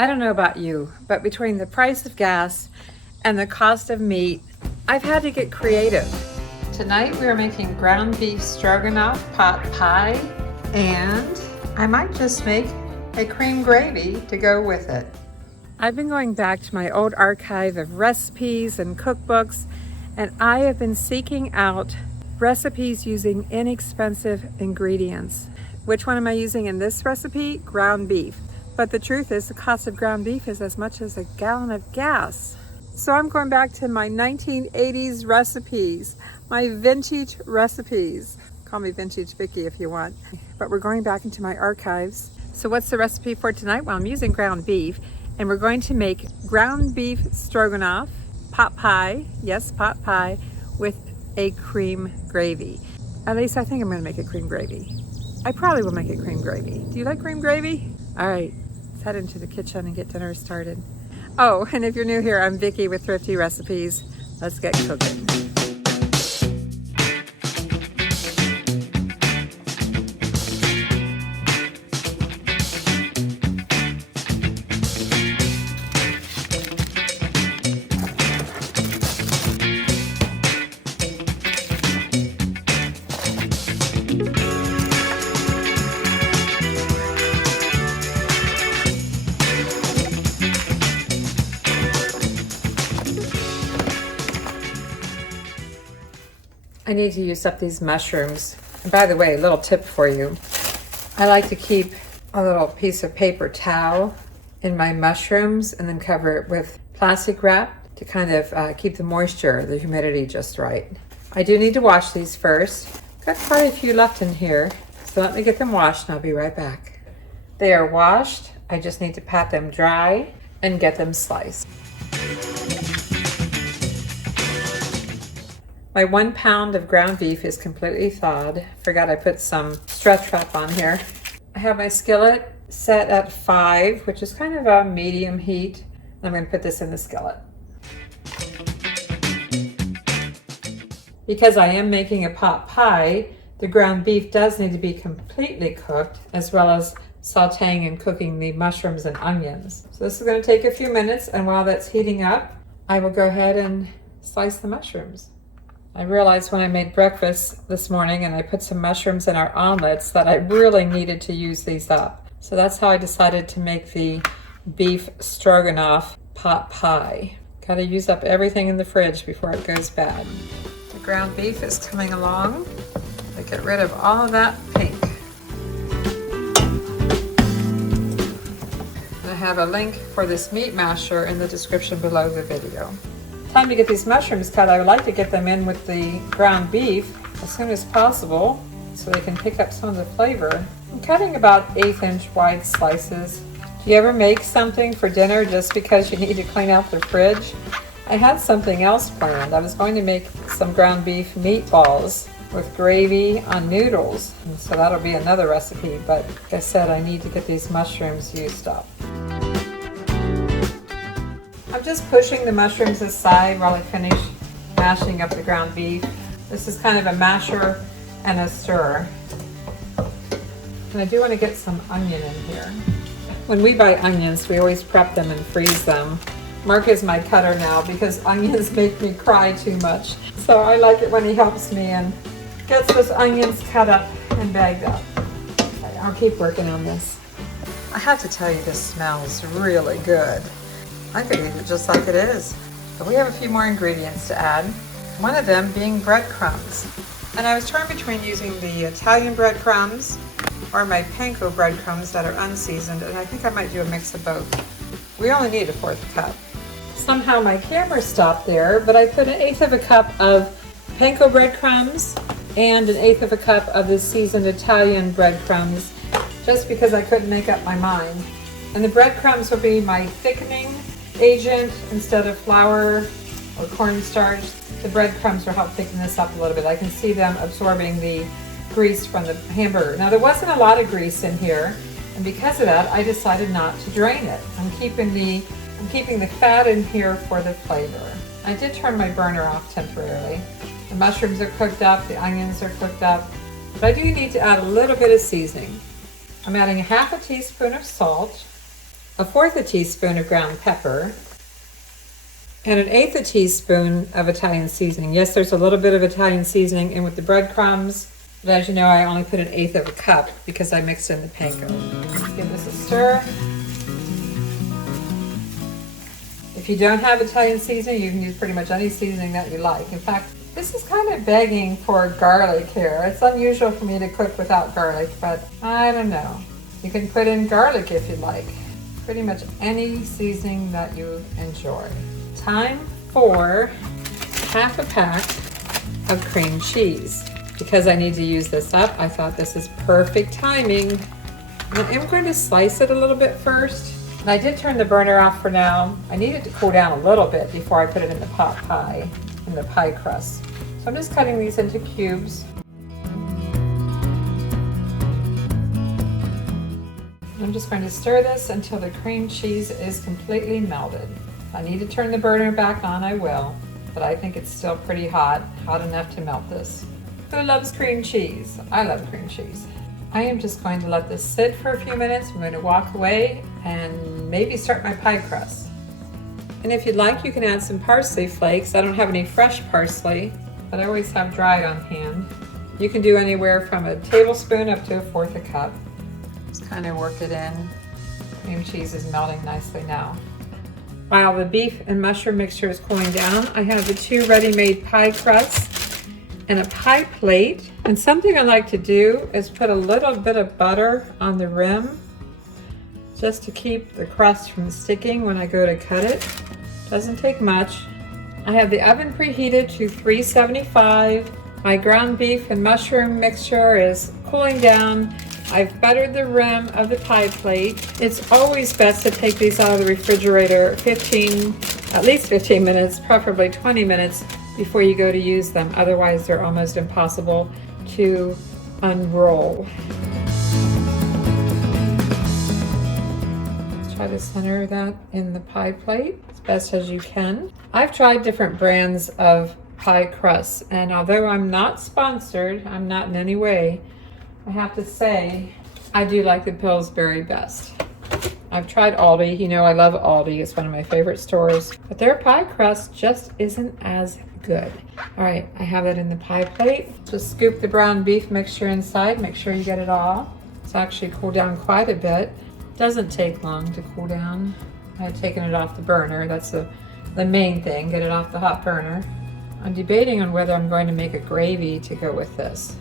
I don't know about you, but between the price of gas and the cost of meat, I've had to get creative. Tonight we are making ground beef stroganoff pot pie, and I might just make a cream gravy to go with it. I've been going back to my old archive of recipes and cookbooks, and I have been seeking out recipes using inexpensive ingredients. Which one am I using in this recipe? Ground beef. But the truth is the cost of ground beef is as much as a gallon of gas. So I'm going back to my 1980s recipes, my vintage recipes. Call me Vintage Vicky if you want. But we're going back into my archives. So what's the recipe for tonight? Well, I'm using ground beef, and we're going to make ground beef stroganoff, pot pie, yes, pot pie, with a cream gravy. At least I think I'm gonna make a cream gravy. I probably will make a cream gravy. Do you like cream gravy? All right. Let's head into the kitchen and get dinner started. Oh, and if you're new here, I'm Vicki with Thrifty Recipes. Let's get cooking. I need to use up these mushrooms. And by the way, a little tip for you. I like to keep a little piece of paper towel in my mushrooms and then cover it with plastic wrap to kind of keep the moisture, the humidity just right. I do need to wash these first. Got quite a few left in here, so let me get them washed and I'll be right back. They are washed. I just need to pat them dry and get them sliced. My 1 pound of ground beef is completely thawed. Forgot I put some stretch wrap on here. I have my skillet set at 5, which is kind of a medium heat. I'm going to put this in the skillet. Because I am making a pot pie, the ground beef does need to be completely cooked, as well as sauteing and cooking the mushrooms and onions. So this is going to take a few minutes, and while that's heating up, I will go ahead and slice the mushrooms. I realized when I made breakfast this morning and I put some mushrooms in our omelets that I really needed to use these up. So that's how I decided to make the beef stroganoff pot pie. Gotta use up everything in the fridge before it goes bad. The ground beef is coming along. I get rid of all of that pink. I have a link for this meat masher in the description below the video. Time to get these mushrooms cut. I would like to get them in with the ground beef as soon as possible so they can pick up some of the flavor. I'm cutting about 1/8 wide slices. Do you ever make something for dinner just because you need to clean out the fridge? I had something else planned. I was going to make some ground beef meatballs with gravy on noodles, and so that'll be another recipe, but like I said, I need to get these mushrooms used up. I'm just pushing the mushrooms aside while I finish mashing up the ground beef. This is kind of a masher and a stirrer. And I do want to get some onion in here. When we buy onions, we always prep them and freeze them. Mark is my cutter now because onions make me cry too much. So I like it when he helps me and gets those onions cut up and bagged up. I'll keep working on this. I have to tell you, this smells really good. I could eat it just like it is. But we have a few more ingredients to add. One of them being breadcrumbs. And I was torn between using the Italian breadcrumbs or my panko breadcrumbs that are unseasoned, and I think I might do a mix of both. We only need 1/4 cup. Somehow my camera stopped there, but I put 1/8 cup of panko breadcrumbs and 1/8 cup of the seasoned Italian breadcrumbs, just because I couldn't make up my mind. And the breadcrumbs will be my thickening agent instead of flour or cornstarch. The breadcrumbs will help thicken this up a little bit. I can see them absorbing the grease from the hamburger. Now there wasn't a lot of grease in here, and because of that, I decided not to drain it. I'm keeping the fat in here for the flavor. I did turn my burner off temporarily. The mushrooms are cooked up, the onions are cooked up, but I do need to add a little bit of seasoning. I'm adding 1/2 teaspoon of salt, 1/4 teaspoon of ground pepper, and 1/8 teaspoon of Italian seasoning. Yes, there's a little bit of Italian seasoning in with the breadcrumbs, but as you know, I only put 1/8 of a cup because I mixed in the panko. Let's give this a stir. If you don't have Italian seasoning, you can use pretty much any seasoning that you like. In fact, this is kind of begging for garlic here. It's unusual for me to cook without garlic, but I don't know. You can put in garlic if you like. Pretty much any seasoning that you enjoy. Time for 1/2 pack of cream cheese. Because I need to use this up, I thought this is perfect timing. I'm going to slice it a little bit first. And I did turn the burner off for now. I need it to cool down a little bit before I put it in the pot pie, in the pie crust. So I'm just cutting these into cubes. I'm just going to stir this until the cream cheese is completely melted. If I need to turn the burner back on, I will, but I think it's still pretty hot enough to melt this. Who loves cream cheese? I love cream cheese. I am just going to let this sit for a few minutes. I'm going to walk away and maybe start my pie crust. And if you'd like, you can add some parsley flakes. I don't have any fresh parsley, but I always have dried on hand. You can do anywhere from a tablespoon up to 1/4 a cup. Just kind of work it in. Cream cheese is melting nicely now. While the beef and mushroom mixture is cooling down, I have the 2 ready-made pie crusts and a pie plate. And something I like to do is put a little bit of butter on the rim just to keep the crust from sticking when I go to cut it. Doesn't take much. I have the oven preheated to 375. My ground beef and mushroom mixture is cooling down. I've buttered the rim of the pie plate. It's always best to take these out of the refrigerator at least 15 minutes, preferably 20 minutes before you go to use them. Otherwise, they're almost impossible to unroll. Let's try to center that in the pie plate as best as you can. I've tried different brands of pie crusts, and although I'm not sponsored, I'm not in any way, I have to say I do like the Pillsbury best. I've tried Aldi. You know I love Aldi. It's one of my favorite stores. But their pie crust just isn't as good. All right, I have it in the pie plate. Just scoop the brown beef mixture inside. Make sure you get it all. It's actually cooled down quite a bit. Doesn't take long to cool down. I had taken it off the burner. That's the main thing, get it off the hot burner. I'm debating on whether I'm going to make a gravy to go with this.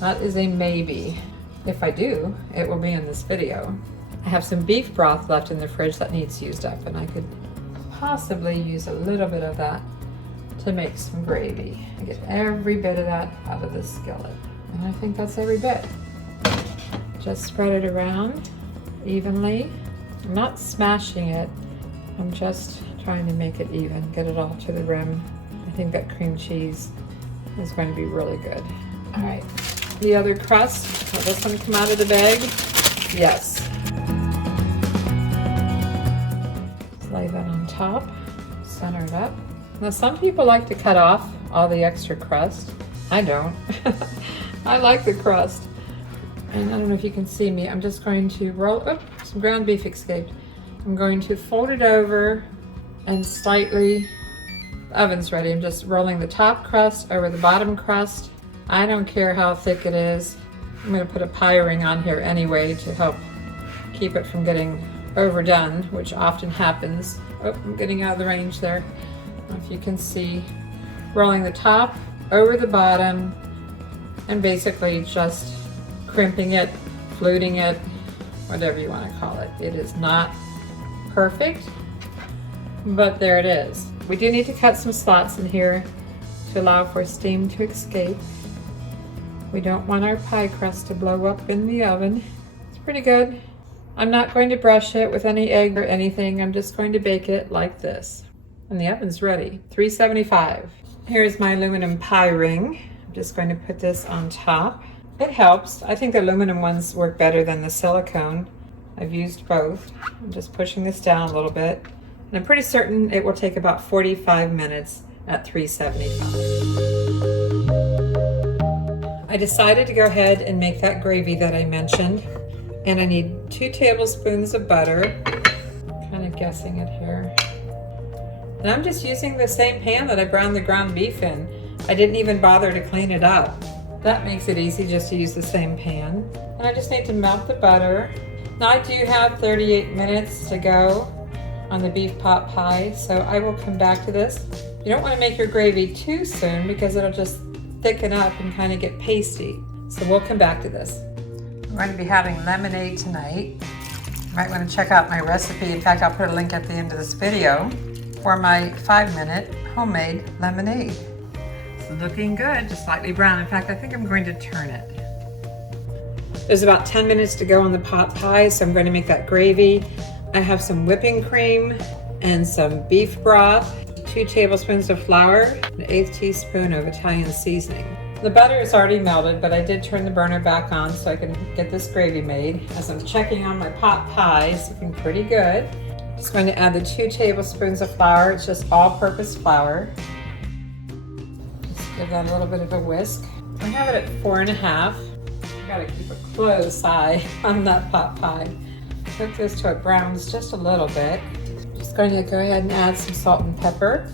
That is a maybe. If I do, it will be in this video. I have some beef broth left in the fridge that needs used up, and I could possibly use a little bit of that to make some gravy. I get every bit of that out of this skillet. And I think that's every bit. Just spread it around evenly. I'm not smashing it. I'm just trying to make it even, get it all to the rim. I think that cream cheese is going to be really good. All right. The other crust, will this one come out of the bag? Yes. Just lay that on top, center it up. Now some people like to cut off all the extra crust. I don't. I like the crust. And I don't know if you can see me, I'm just going to roll, some ground beef escaped. I'm going to fold it over and slightly, the oven's ready. I'm just rolling the top crust over the bottom crust. I don't care how thick it is. I'm going to put a pie ring on here anyway to help keep it from getting overdone, which often happens. Oh, I'm getting out of the range there. I don't know if you can see. Rolling the top over the bottom and basically just crimping it, fluting it, whatever you want to call it. It is not perfect, but there it is. We do need to cut some slots in here to allow for steam to escape. We don't want our pie crust to blow up in the oven. It's pretty good. I'm not going to brush it with any egg or anything. I'm just going to bake it like this. And the oven's ready, 375. Here's my aluminum pie ring. I'm just going to put this on top. It helps. I think the aluminum ones work better than the silicone. I've used both. I'm just pushing this down a little bit. And I'm pretty certain it will take about 45 minutes at 375. I decided to go ahead and make that gravy that I mentioned. And I need 2 tablespoons of butter. guessing it here. And I'm just using the same pan that I browned the ground beef in. I didn't even bother to clean it up. That makes it easy just to use the same pan. And I just need to melt the butter. Now I do have 38 minutes to go on the beef pot pie, so I will come back to this. You don't want to make your gravy too soon because it'll just thicken up and kind of get pasty. So we'll come back to this. I'm going to be having lemonade tonight. You might want to check out my recipe. In fact, I'll put a link at the end of this video for my 5-minute homemade lemonade. It's looking good, just slightly brown. In fact, I think I'm going to turn it. There's about 10 minutes to go on the pot pie, so I'm going to make that gravy. I have some whipping cream and some beef broth, 2 tablespoons of flour, an 1/8 teaspoon of Italian seasoning. The butter is already melted, but I did turn the burner back on so I can get this gravy made. As I'm checking on my pot pie, it's looking pretty good. Just going to add the 2 tablespoons of flour. It's just all-purpose flour. Just give that a little bit of a whisk. I have it at 4.5. I gotta keep a close eye on that pot pie. Cook this till it browns just a little bit. Just going to go ahead and add some salt and pepper.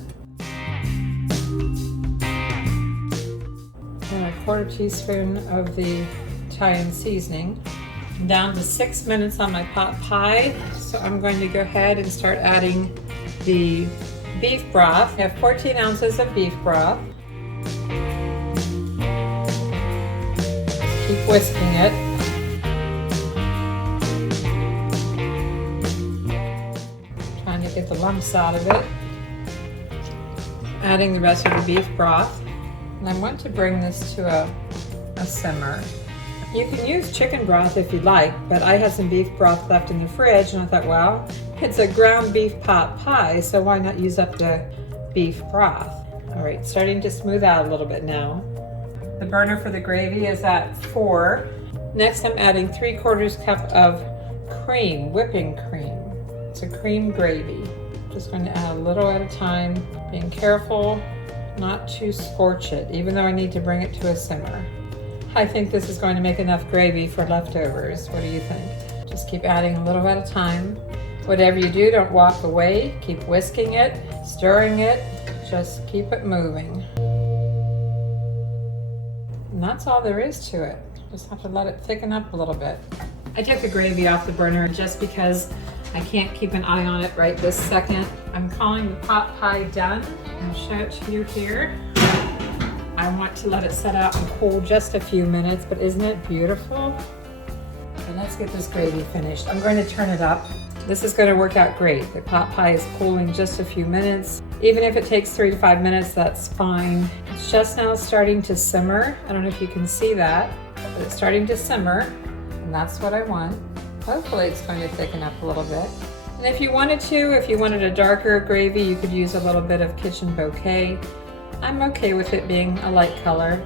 And a 1/4 teaspoon of the Italian seasoning. I'm down to 6 minutes on my pot pie, so I'm going to go ahead and start adding the beef broth. I have 14 ounces of beef broth. Just keep whisking it. Trying to get the lumps out of it. Adding the rest of the beef broth. And I want to bring this to a simmer. You can use chicken broth if you'd like, but I had some beef broth left in the fridge and I thought, well, it's a ground beef pot pie, so why not use up the beef broth? All right, starting to smooth out a little bit now. The burner for the gravy is at 4. Next, I'm adding 3/4 cup of cream, whipping cream. It's a cream gravy. Just going to add a little at a time, being careful not to scorch it, even though I need to bring it to a simmer. I think this is going to make enough gravy for leftovers. What do you think? Just keep adding a little at a time. Whatever you do, don't walk away. Keep whisking it, stirring it, just keep it moving. And that's all there is to it. Just have to let it thicken up a little bit. I took the gravy off the burner just because I can't keep an eye on it right this second. I'm calling the pot pie done. I'll show it to you here. I want to let it set out and cool just a few minutes, but isn't it beautiful? And let's get this gravy finished. I'm going to turn it up. This is going to work out great. The pot pie is cooling just a few minutes. Even if it takes 3 to 5 minutes, that's fine. It's just now starting to simmer. I don't know if you can see that, but it's starting to simmer, and that's what I want. Hopefully it's going to thicken up a little bit. And if you wanted a darker gravy, you could use a little bit of kitchen bouquet. I'm okay with it being a light color.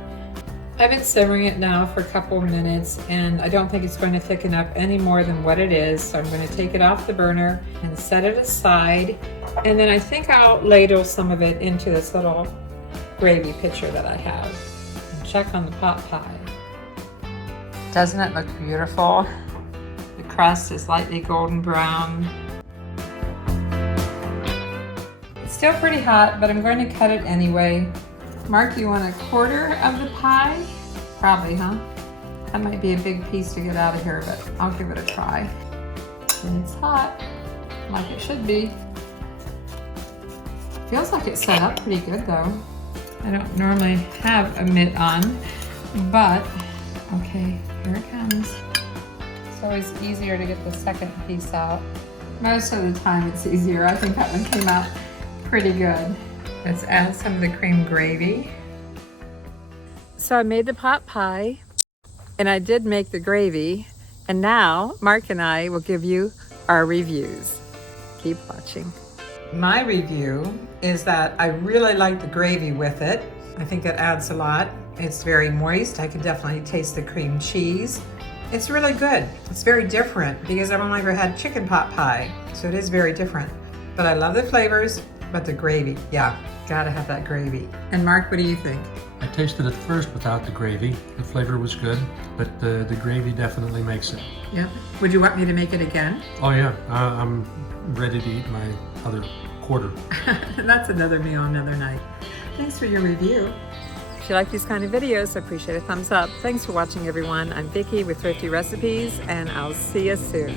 I've been simmering it now for a couple of minutes and I don't think it's going to thicken up any more than what it is. So I'm going to take it off the burner and set it aside. And then I think I'll ladle some of it into this little gravy pitcher that I have. And check on the pot pie. Doesn't it look beautiful? The crust is lightly golden brown. Still pretty hot, but I'm going to cut it anyway. Mark, you want 1/4 of the pie? Probably, huh? That might be a big piece to get out of here, but I'll give it a try. And it's hot, like it should be. Feels like it's set up pretty good though. I don't normally have a mitt on, but okay, here it comes. It's always easier to get the second piece out. Most of the time it's easier. I think that one came out pretty good. Let's add some of the cream gravy. So I made the pot pie and I did make the gravy, and now Mark and I will give you our reviews. Keep watching. My review is that I really like the gravy with it. I think it adds a lot. It's very moist. I can definitely taste the cream cheese. It's really good. It's very different because I've only ever had chicken pot pie, so it is very different. But I love the flavors. But the gravy, yeah, gotta have that gravy. And Mark, what do you think? I tasted it first without the gravy. The flavor was good, but the gravy definitely makes it. Yeah. Would you want me to make it again? Oh yeah, I'm ready to eat my other quarter. That's another meal, another night. Thanks for your review. If you like these kind of videos, I appreciate a thumbs up. Thanks for watching, everyone. I'm Vicki with Thrifty Recipes, and I'll see you soon.